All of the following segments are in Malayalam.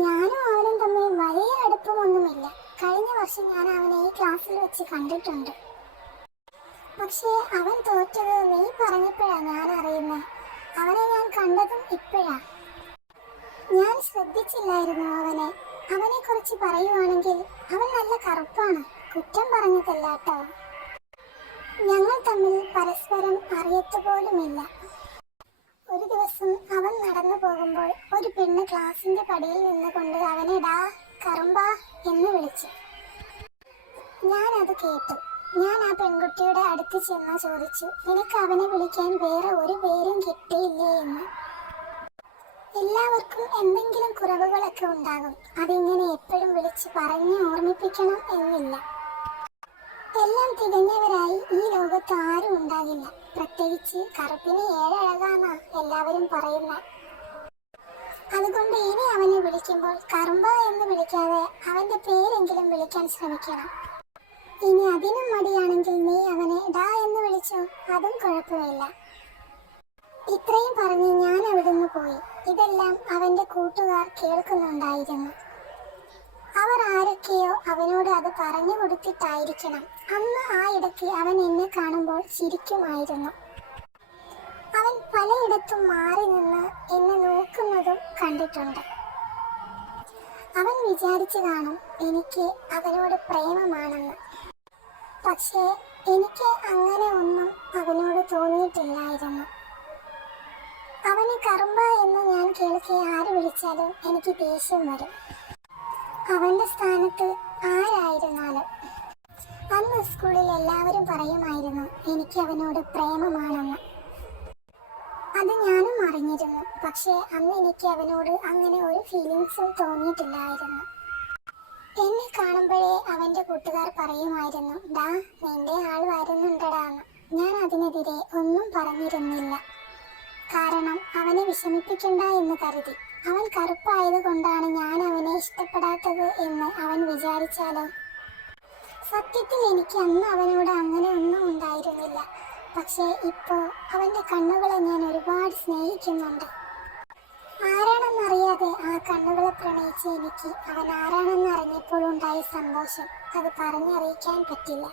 ഞാനും അവനും തമ്മിൽ വലിയ അടുപ്പമൊന്നുമില്ല. കഴിഞ്ഞ വർഷം ഞാൻ അവനെ ഈ ക്ലാസ്സിൽ വെച്ച് കണ്ടിട്ടുണ്ട്. പക്ഷേ അവൻ തോറ്റത് നീ പറഞ്ഞപ്പോഴാ ഞാൻ അറിയുന്നത്. അവനെ ഞാൻ കണ്ടതും ഇപ്പോഴാ. ഞാൻ ശ്രദ്ധിച്ചില്ലായിരുന്നു അവനെ. അവനെ കുറിച്ച് പറയുവാണെങ്കിൽ അവൻ നല്ല കറുപ്പാണ്. കുറ്റം പറഞ്ഞതല്ല കേട്ടോ. ഞങ്ങൾ തമ്മിൽ പരസ്പരം അറിയത്തുപോലുമില്ല. ഒരു ദിവസം അവൻ നടന്നു പോകുമ്പോൾ ഒരു പെണ്ണ് ക്ലാസിന്റെ പടിയിൽ നിന്നുകൊണ്ട് അവനെ ഡാ കറുമ്പാ എന്ന് വിളിച്ചു. ഞാൻ അത് കേട്ടു. ഞാൻ ആ പെൺകുട്ടിയുടെ അടുത്ത് ചെന്ന് ചോദിച്ചു, നിനക്ക് അവനെ വിളിക്കാൻ വേറെ ഒരു പേരും കിട്ടിയില്ലേ എന്ന്. എല്ലാവർക്കും എന്തെങ്കിലും കുറവുകളൊക്കെ ഉണ്ടാകും. അതിങ്ങനെ എപ്പോഴും വിളിച്ച് പറഞ്ഞ് ഓർമ്മിപ്പിക്കണം എന്നില്ല. എല്ലാം തികഞ്ഞവരായി ഈ ലോകത്ത് ആരും ഉണ്ടാകില്ല. പ്രത്യേകിച്ച് കറുപ്പിന് ഏഴഴകാന്നാ എല്ലാവരും പറയുന്ന. അതുകൊണ്ട് ഇനി അവനെ വിളിക്കുമ്പോൾ കറുമ്പ എന്ന് വിളിക്കാതെ അവന്റെ പേരെങ്കിലും വിളിക്കാൻ ശ്രമിക്കണം. ഇനി അതിനും മടിയാണെങ്കിൽ നീ അവനെ ഡാ എന്ന് വിളിച്ചോ, അതും കുഴപ്പമില്ല. ഇത്രയും പറഞ്ഞ് ഞാൻ അവിടുന്ന് പോയി. ഇതെല്ലാം അവന്റെ കൂട്ടുകാർ കേൾക്കുന്നുണ്ടായിരുന്നു. അവർ ആരൊക്കെയോ അവനോട് അത് പറഞ്ഞു കൊടുത്തിട്ടായിരിക്കണം അന്ന് ആ ഇടയ്ക്ക് അവൻ എന്നെ കാണുമ്പോൾ ചിരിക്കുമായിരുന്നു. അവൻ പലയിടത്തും മാറി നിന്ന് എന്നെ നോക്കുന്നതും കണ്ടിട്ടുണ്ട്. അവൻ വിചാരിച്ചു കാണും എനിക്ക് അവനോട് പ്രേമമാണെന്ന്. പക്ഷേ എനിക്ക് അങ്ങനെ ഒന്നും അവനോട് തോന്നിയിട്ടില്ലായിരുന്നു. അവന് കറുമ്പ എന്ന് ഞാൻ കേൾക്കെ ആര് വിളിച്ചാലും എനിക്ക് ദേഷ്യം വരും. അവന്റെ സ്ഥാനത്ത് ആരായിരുന്നാലും. അന്ന് സ്കൂളിൽ എല്ലാവരും പറയുമായിരുന്നു എനിക്ക് അവനോട് പ്രേമമാണെന്ന്. അത് ഞാനും അറിഞ്ഞിരുന്നു. പക്ഷേ അന്ന് എനിക്ക് അവനോട് അങ്ങനെ ഒരു ഫീലിങ്സും തോന്നിയിട്ടില്ലായിരുന്നു. എന്നെ കാണുമ്പോഴേ അവന്റെ കൂട്ടുകാർ പറയുമായിരുന്നു, ഡാ നിന്റെ ആൾ വരുന്നുണ്ടടാന്ന്. ഞാൻ അതിനെതിരെ ഒന്നും പറഞ്ഞിരുന്നില്ല. കാരണം അവനെ വിഷമിപ്പിക്കണ്ട എന്ന് കരുതി. അവൻ കറുപ്പായത് കൊണ്ടാണ് ഞാൻ അവനെ ഇഷ്ടപ്പെടാത്തത് എന്ന് അവൻ വിചാരിച്ചാലോ? സത്യത്തിൽ എനിക്ക് അന്ന് അവനോട് അങ്ങനെ ഒന്നും ഉണ്ടായിരുന്നില്ല. പക്ഷേ ഇപ്പോ അവന്റെ കണ്ണുകളെ ഞാൻ ഒരുപാട് സ്നേഹിക്കുന്നുണ്ട്. ആരാണെന്നറിയാതെ ആ കണ്ണുകളെ പ്രണയിച്ച് എനിക്ക് അവൻ ആരാണെന്ന് അറിഞ്ഞപ്പോൾ ഉണ്ടായ സന്തോഷം അത് പറഞ്ഞറിയിക്കാൻ പറ്റില്ല.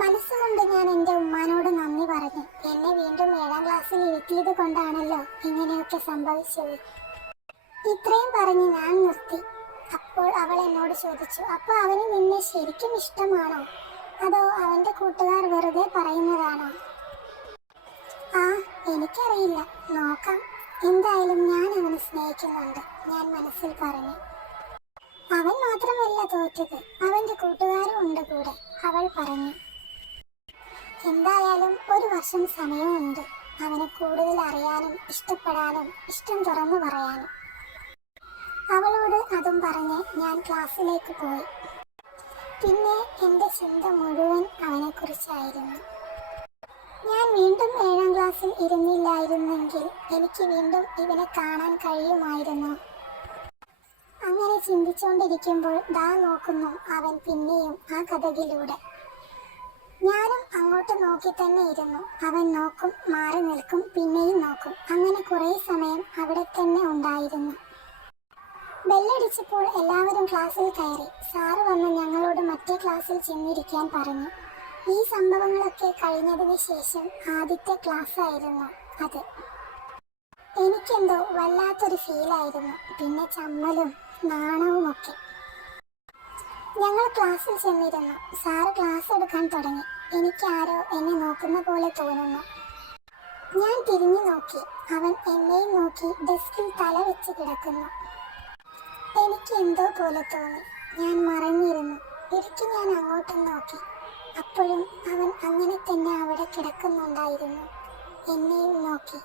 മനസ്സുകൊണ്ട് ഞാൻ എൻ്റെ ഉമ്മാനോട് നന്ദി പറഞ്ഞു. എന്നെ വീണ്ടും 7ാം ക്ലാസ്സിൽ ഇരുത്തിയത് കൊണ്ടാണല്ലോ ഇങ്ങനെയൊക്കെ സംഭവിച്ചത്. ഇത്രയും പറഞ്ഞ് ഞാൻ നിർത്തി. അപ്പോൾ അവൾ എന്നോട് ചോദിച്ചു, അപ്പോൾ അവന് നിന്നെ ശരിക്കും ഇഷ്ടമാണോ, അതോ അവന്റെ കൂട്ടുകാർ വെറുതെ പറയുന്നതാണോ? ആ എനിക്കറിയില്ല, നോക്കാം. എന്തായാലും ഞാൻ അവനെ സ്നേഹിക്കുന്നുണ്ട്, ഞാൻ മനസ്സിൽ പറഞ്ഞു. അവൻ മാത്രമല്ല തോറ്റത്, അവന്റെ കൂട്ടുകാരും ഉണ്ട് കൂടെ, അവൾ പറഞ്ഞു. എന്തായാലും 1 വർഷം സമയമുണ്ട് അവനെ കൂടുതൽ അറിയാനും ഇഷ്ടപ്പെടാനും ഇഷ്ടം തുറന്നു പറയാനും. അവളോട് അതും പറഞ്ഞ് ഞാൻ ക്ലാസ്സിലേക്ക് പോയി. പിന്നെ എൻ്റെ ചിന്ത മുഴുവൻ അവനെക്കുറിച്ചായിരുന്നു. ഞാൻ വീണ്ടും 7ാം ക്ലാസ്സിൽ ഇരുന്നില്ലായിരുന്നെങ്കിൽ എനിക്ക് വീണ്ടും ഇവനെ കാണാൻ കഴിയുമായിരുന്നു. അങ്ങനെ ചിന്തിച്ചുകൊണ്ടിരിക്കുമ്പോൾ ദാ നോക്കുന്നു അവൻ പിന്നെയും ആ കഥകിലൂടെ. ഞാനും അങ്ങോട്ട് നോക്കി തന്നെ ഇരുന്നു. അവൻ നോക്കും, മാറി നിൽക്കും, പിന്നെയും നോക്കും. അങ്ങനെ കുറേ സമയം അവിടെ തന്നെ ഉണ്ടായിരുന്നു. ബെല്ലടിച്ചപ്പോൾ എല്ലാവരും ക്ലാസ്സിൽ കയറി. സാറ് വന്ന് ഞങ്ങളോട് മറ്റേ ക്ലാസ്സിൽ ചെന്നിരിക്കാൻ പറഞ്ഞു. ഈ സംഭവങ്ങളൊക്കെ കഴിഞ്ഞതിന് ശേഷം ആദ്യത്തെ ക്ലാസ് ആയിരുന്നു അത്. എനിക്കെന്തോ വല്ലാത്തൊരു ഫീലായിരുന്നു. പിന്നെ ചമ്മലും നാണവുമൊക്കെ. ഞങ്ങൾ ക്ലാസ്സിൽ ചെന്നിരുന്നു. സാറ് ക്ലാസ് എടുക്കാൻ തുടങ്ങി. എനിക്കാരോ എന്നെ നോക്കുന്ന പോലെ തോന്നുന്നു. ഞാൻ തിരിഞ്ഞു നോക്കി. അവൻ എന്നെയും നോക്കി ഡെസ്കിൽ തല വെച്ച് കിടക്കുന്നു. എനിക്ക് എന്തോ പോലെ തോന്നി. ഞാൻ മറഞ്ഞിരുന്നു. ഇടയ്ക്ക് ഞാൻ അങ്ങോട്ടും നോക്കി. അപ്പോഴും അവൻ അങ്ങനെ തന്നെ അവിടെ കിടക്കുന്നുണ്ടായിരുന്നു, എന്നെയും നോക്കി.